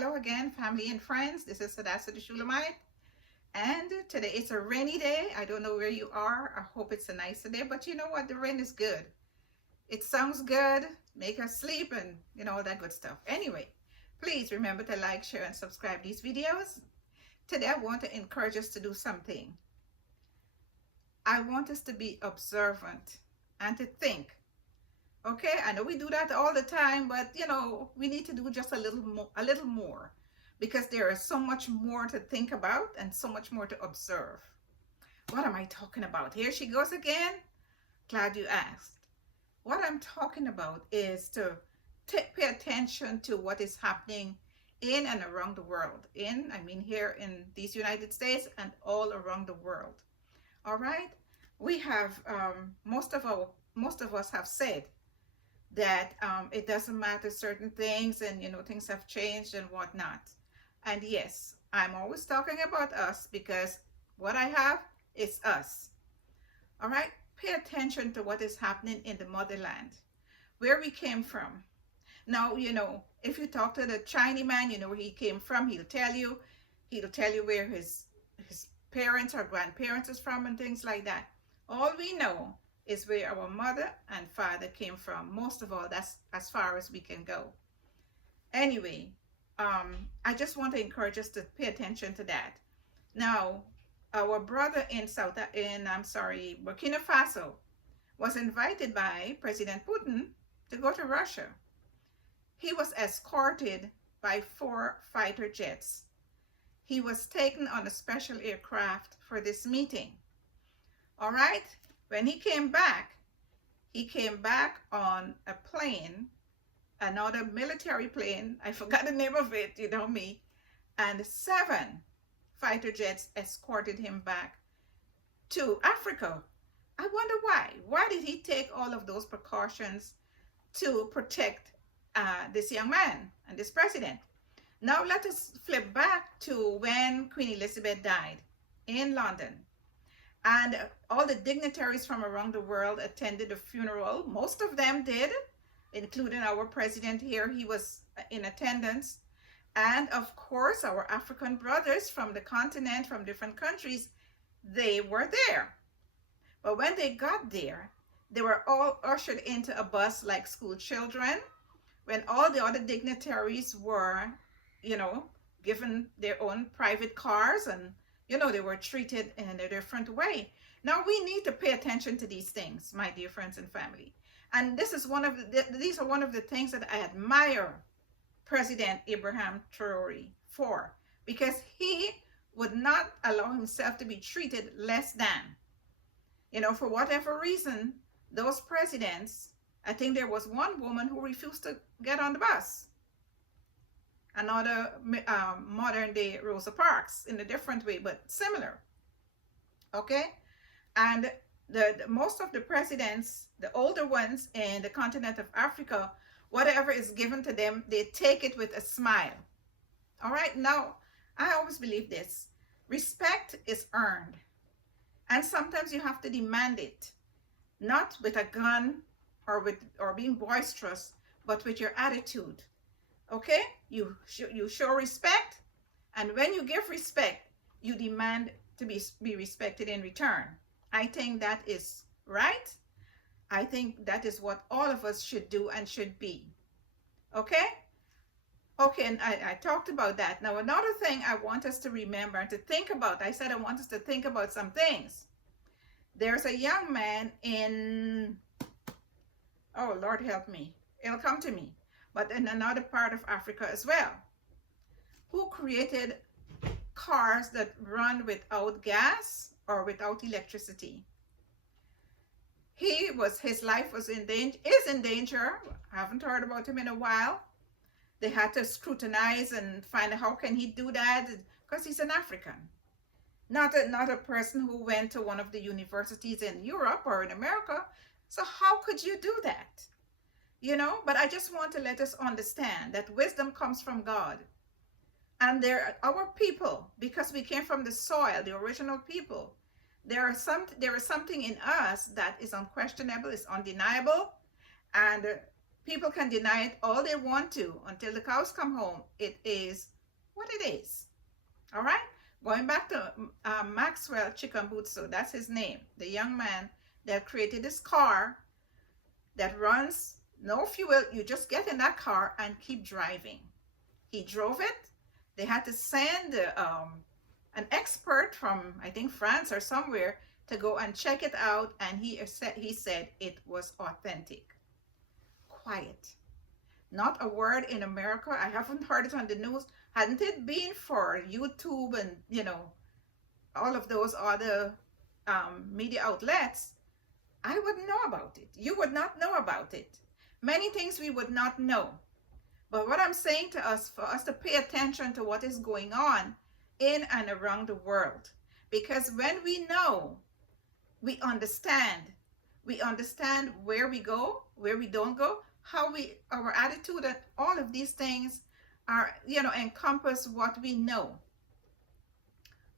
Hello again, family and friends. This is Hadasha Shulamite. And today it's a rainy day. I don't know where you are. I hope it's a nice day. But you know what? The rain is good. It sounds good. Make us sleep and all that good stuff. Anyway, please remember to like, share, and subscribe these videos. Today I want to encourage us to do something. I want us to be observant and to think. Okay, I know we do that all the time, but we need to do just a little more, because there is so much more to think about and so much more to observe. What am I talking about? Here she goes again. Glad you asked. What I'm talking about is to pay attention to what is happening in and around the world. I mean here in these United States and all around the world. All right, we have most of us have said that it doesn't matter certain things, and things have changed and whatnot. And yes, I'm always talking about us, because what I have is us. All right, pay attention to what is happening in the motherland, where we came from. Now, if you talk to the Chinese man, where he came from, he'll tell you where his parents or grandparents is from and things like that. All we know is where our mother and father came from. Most of all, that's as far as we can go. Anyway, I just want to encourage us to pay attention to that. Now, our brother in Burkina Faso was invited by President Putin to go to Russia. He was escorted by 4 fighter jets. He was taken on a special aircraft for this meeting. All right. When he came back on a plane, another military plane. I forgot the name of it, me. And 7 fighter jets escorted him back to Africa. I wonder why. Why did he take all of those precautions to protect this young man and this president? Now let us flip back to when Queen Elizabeth died in London. And all the dignitaries from around the world attended the funeral. Most of them did, including our president here. He was in attendance. And of course, our African brothers from the continent, from different countries, they were there. But when they got there, they were all ushered into a bus like school children, when all the other dignitaries were, given their own private cars, and they were treated in a different way. Now we need to pay attention to these things, my dear friends and family. And this is these are one of the things that I admire President Ibrahim Traore for, because he would not allow himself to be treated less than. For whatever reason, those presidents, I think there was one woman who refused to get on the bus. Another modern day Rosa Parks, in a different way, but similar. Okay, and the most of the presidents, the older ones in the continent of Africa, whatever is given to them, they take it with a smile. All right, now I always believe this: respect is earned, and sometimes you have to demand it, not with a gun or being boisterous, but with your attitude. Okay, you show respect, and when you give respect, you demand to be respected in return. I think that is right. I think that is what all of us should do and should be. Okay, and I talked about that. Now another thing I want us to remember and to think about, I said I want us to think about some things. There's a young man in, oh Lord help me, it'll come to me, but in another part of Africa as well, who created cars that run without gas or without electricity. His life was in danger. I haven't heard about him in a while. They had to scrutinize and find out how can he do that, because he's an African, not a person who went to one of the universities in Europe or in America. So how could you do that? But I just want to let us understand that wisdom comes from God. And our people, because we came from the soil, the original people, there is something in us that is unquestionable, is undeniable, and People can deny it all they want to until the cows come home. It is what it is. All right? Going back to Maxwell Chikumbutsu, that's his name, the young man that created this car that runs no fuel. You just get in that car and keep driving. He drove it. They had to send an expert from, I think, France or somewhere to go and check it out, and he said it was authentic. Quiet. Not a word in America. I haven't heard it on the news. Hadn't it been for YouTube and, you know, all of those other media outlets, I wouldn't know about it. You would not know about it. Many things we would not know. But what I'm saying to us, for us to pay attention to what is going on in and around the world. Because when we know, we understand. We understand where we go, where we don't go, how our attitude, and all of these things are, you know, encompass what we know.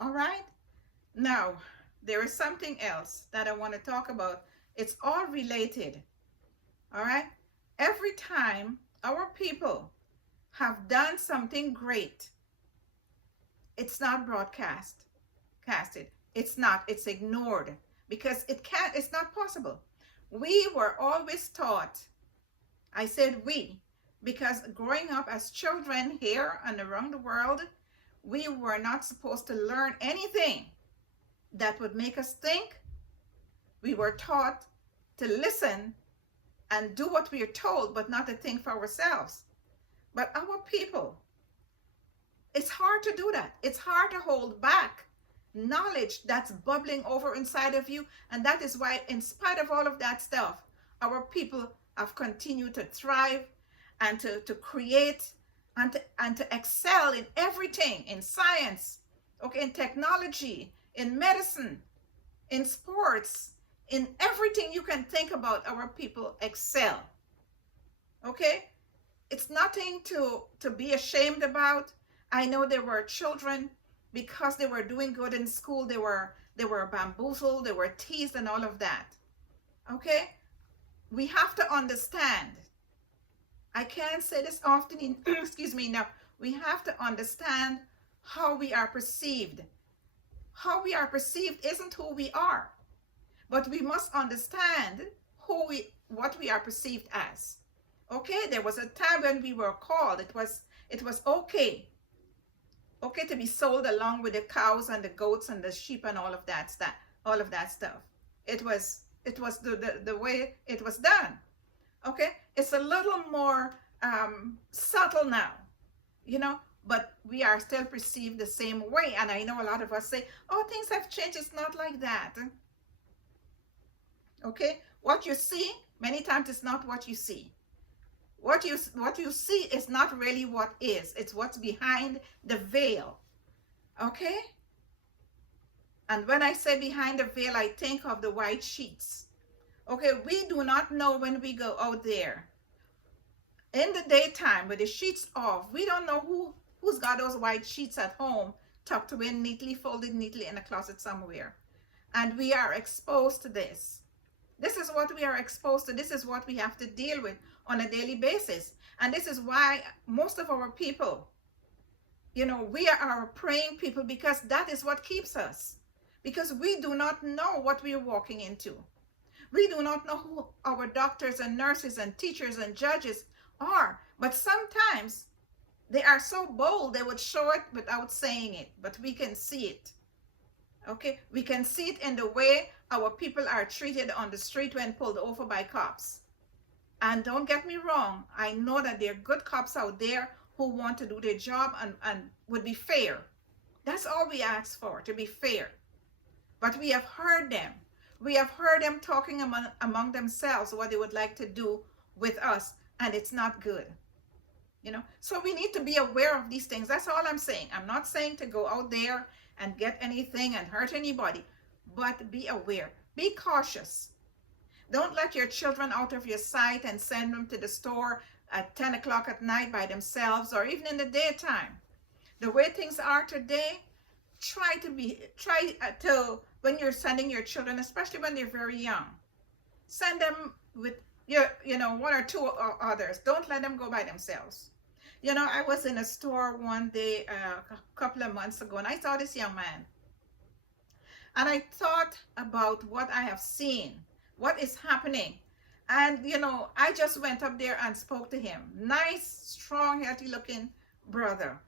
All right? Now, there is something else that I want to talk about. It's all related. All right? Every time our people have done something great, it's not casted. It's not. It's ignored because it's not possible. We were always taught, I said we, because growing up as children here and around the world, we were not supposed to learn anything that would make us think. We were taught to listen and do what we are told, but not to think for ourselves. But our people, it's hard to do that. It's hard to hold back knowledge that's bubbling over inside of you. And that is why, in spite of all of that stuff, our people have continued to thrive and to create and to excel in everything, in science, okay, in technology, in medicine, in sports, in everything you can think about. Our people excel. Okay? It's nothing to be ashamed about. I know there were children, because they were doing good in school, they were bamboozled, they were teased and all of that. Okay? We have to understand. I can't say this often in excuse me now. We have to understand how we are perceived. How we are perceived isn't who we are. But we must understand what we are perceived as. Okay, there was a time when we were called. It was okay to be sold along with the cows and the goats and the sheep and all of that stuff. It was the way it was done. Okay, it's a little more subtle now, you know, but we are still perceived the same way. And I know a lot of us say, oh, things have changed. It's not like that. Okay, what you see many times is not what you see. What you see is not really what is. It's what's behind the veil. Okay? And when I say behind the veil, I think of the white sheets. Okay, we do not know when we go out there in the daytime with the sheets off. We don't know who's got those white sheets at home tucked away neatly, folded neatly in a closet somewhere. And we are exposed to this. This is what we are exposed to. This is what we have to deal with on a daily basis. And this is why most of our people, you know, we are our praying people, because that is what keeps us. Because we do not know what we are walking into. We do not know who our doctors and nurses and teachers and judges are. But sometimes they are so bold, they would show it without saying it. But we can see it. Okay, we can see it in the way our people are treated on the street when pulled over by cops. And don't get me wrong, I know that there are good cops out there who want to do their job and would be fair. That's all we ask for, to be fair. But we have heard them. We have heard them talking among themselves what they would like to do with us, and it's not good. You know, so we need to be aware of these things. That's all I'm saying. I'm not saying to go out there and get anything and hurt anybody, but be aware. Be cautious. Don't let your children out of your sight and send them to the store at 10 o'clock at night by themselves, or even in the daytime. The way things are today, try to when you're sending your children, especially when they're very young, send them with you know, one or two others. Don't let them go by themselves. You know, I was in a store one day a couple of months ago, and I saw this young man. And I thought about what I have seen, what is happening. And, you know, I just went up there and spoke to him. Nice, strong, healthy looking brother.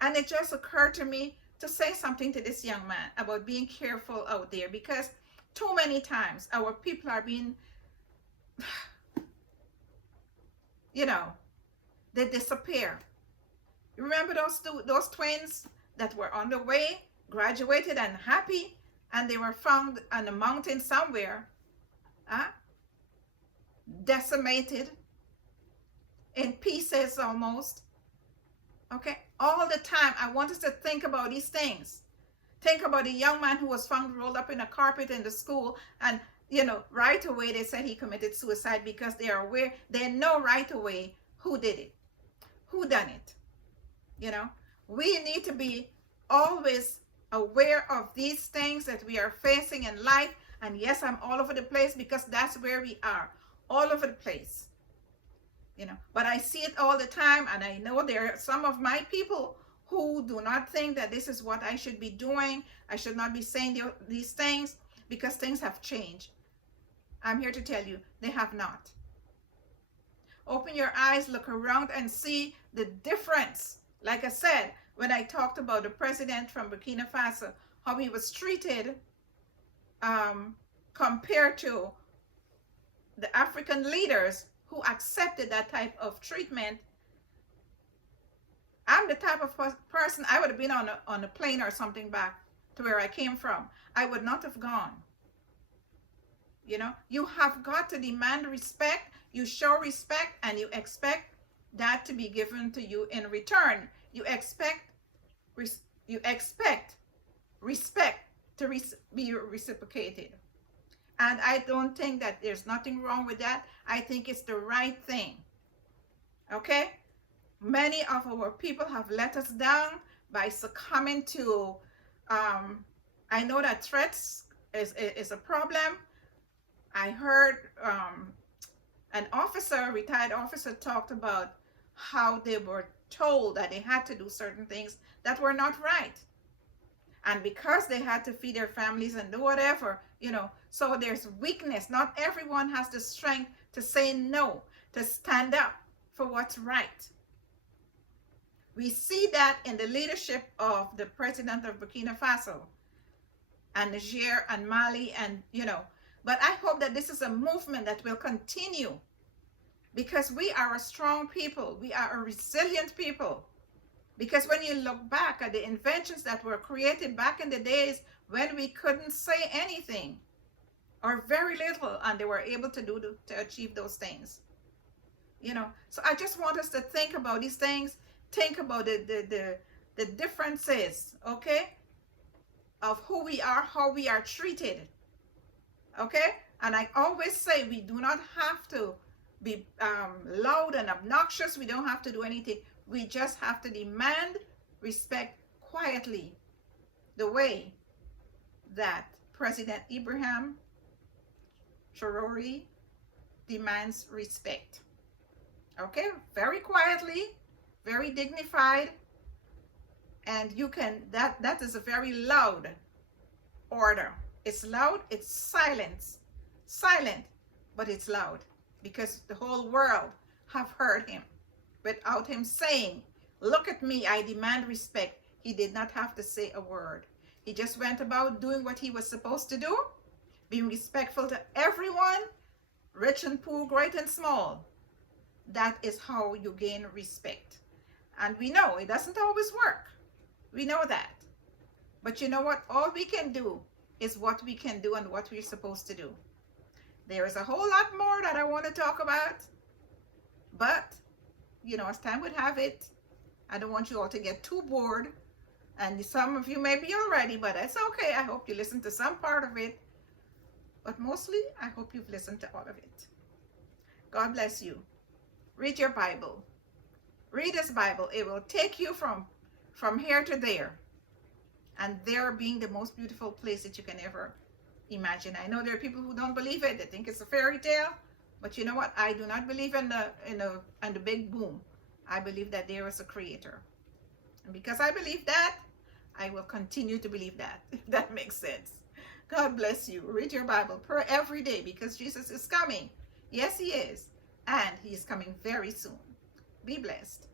And it just occurred to me to say something to this young man about being careful out there, because too many times our people are being, you know, they disappear. You remember those twins that were on the way, graduated and happy, and they were found on a mountain somewhere, decimated, in pieces almost. Okay, all the time I want us to think about these things. Think about the young man who was found rolled up in a carpet in the school, and you know, right away they said he committed suicide because they are aware, they know right away who did it, who done it. You know, we need to be always aware of these things that we are facing in life. And yes, I'm all over the place because that's where we are, all over the place. You know, but I see it all the time, and I know there are some of my people who do not think that this is what I should be doing. I should not be saying these things because things have changed. I'm here to tell you, they have not. Open your eyes, look around and see the difference. Like I said, when I talked about the president from Burkina Faso, how he was treated compared to the African leaders who accepted that type of treatment. I'm the type of person, I would have been on a plane or something back to where I came from. I would not have gone. You know, you have got to demand respect. You show respect, and you expect that to be given to you in return. You expect respect to be reciprocated. And I don't think that there's nothing wrong with that. I think it's the right thing. Okay? Many of our people have let us down by succumbing to, I know that threats is a problem. I heard an officer, retired officer, talked about how they were told that they had to do certain things that were not right. And because they had to feed their families and do whatever, you know, so there's weakness. Not everyone has the strength to say no, to stand up for what's right. We see that in the leadership of the president of Burkina Faso and Niger and Mali, and, you know, but I hope that this is a movement that will continue, because we are a strong people. We are a resilient people. Because when you look back at the inventions that were created back in the days when we couldn't say anything or very little, and they were able to achieve those things, you know. So I just want us to think about these things. Think about the differences, okay, of who we are, how we are treated, okay. And I always say we do not have to be loud and obnoxious. We don't have to do anything. We just have to demand respect quietly, the way that President Ibrahim Traore demands respect. Okay, very quietly, very dignified, and you can, that is a very loud order. It's loud, it's silent, but it's loud, because the whole world have heard him without him saying, look at me, I demand respect. He did not have to say a word. He just went about doing what he was supposed to do, being respectful to everyone, rich and poor, great and small. That is how you gain respect. And we know it doesn't always work. We know that. But you know what? All we can do is what we can do and what we're supposed to do. There is a whole lot more that I want to talk about. But, you know, as time would have it, I don't want you all to get too bored. And some of you may be already, but that's okay. I hope you listened to some part of it. But mostly, I hope you've listened to all of it. God bless you. Read your Bible. Read this Bible. It will take you from here to there. And there being the most beautiful place that you can ever imagine. I know there are people who don't believe it. They think it's a fairy tale. But you know what? I do not believe in the big boom. I believe that there is a creator. And because I believe that, I will continue to believe that, if that makes sense. God bless you. Read your Bible, pray every day, because Jesus is coming. Yes, he is. And he is coming very soon. Be blessed.